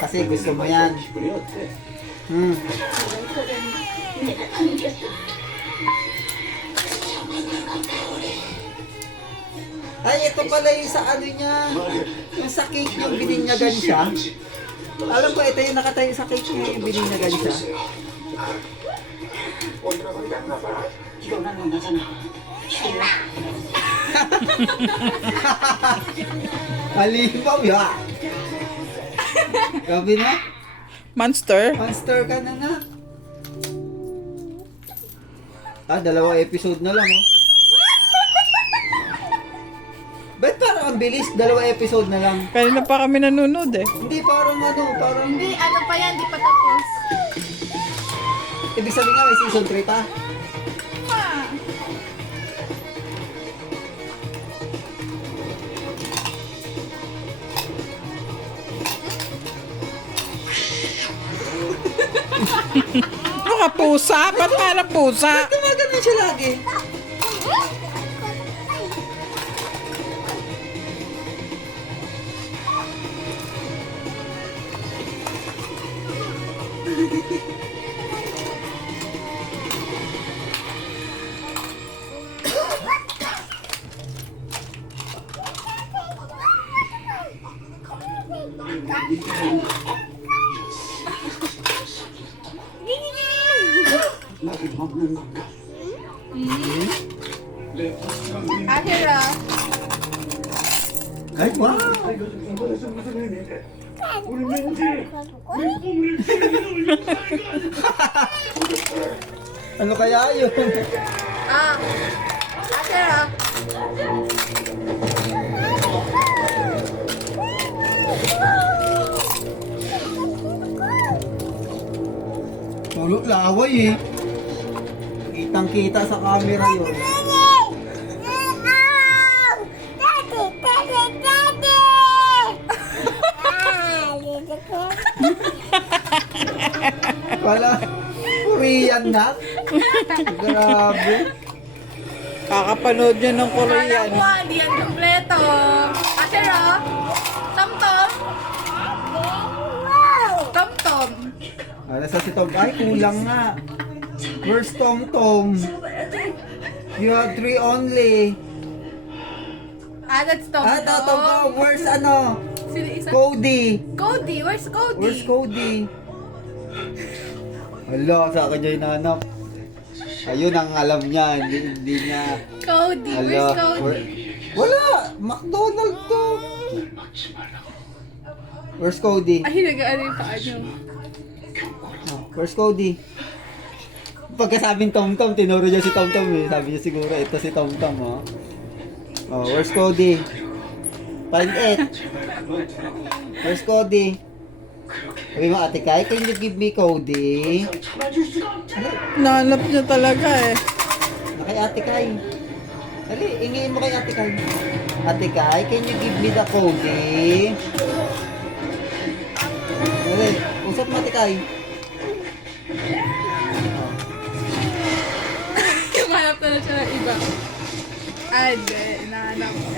Kasi gusto mo yan. Ay, ito pala yung sa ano niya. Yung sa cake yung bininyagan siya. Alam ko, ito yung nakatayo sa cake niya yung bininyagan siya. Halimaw ya. Gabi na. Monster? Monster ka na na. Dalawang episode na lang oh. Ba't parang ang bilis? Dalawang episode na lang. Kanina pa kami nanonood eh. Hindi parang parang... Hindi, ano pa yan, di pa tapos. Ibig sabihin nga may season 3 pa. Ah. Ano ka, pusa? Ba't parang pusa? Gumagano siya lagi. Akira. Ay, wow! Ano kaya yun? Akira. Tulog laway eh. Kitang-kita sa camera yun. Wala. Korean na. Grabe. Kakapanood nyo ng Korean. Alam mo, hindi yan kompleto. Akira. Tom-tom. Tom-tom. Nasa si Tom. Ay, kulang nga. Where's Tom Tom? You have 3 only. That's Tom-tom. Tom Tom. Where's ano? Sino isa? Cody. Cody. Where's Cody? Where's Cody? Hala, sa akin niya hinahanap. Ayun ang alam niya, hindi niya. Cody. Where's Cody? Wala! McDonald to! Where's Cody? Ay, nag-ano yung paa niyo. Where's Cody? Pagkasabing Tom Tom, tinuro niya si Tom Tom eh. Sabi niya siguro, ito si Tom Tom oh. Oh, where's Cody? Find it. Where's Cody? Sabi mo, Ate Kai, can you give me Cody? Nahanap niya talaga eh. Kay Ate Kai. Dali, ingin mo kay Ate Kai. Ate Kai, can you give me the Cody? Dali, usap mo Ate Kai. Humanap na siya ng iba. Ay, hindi. Nahanap ko.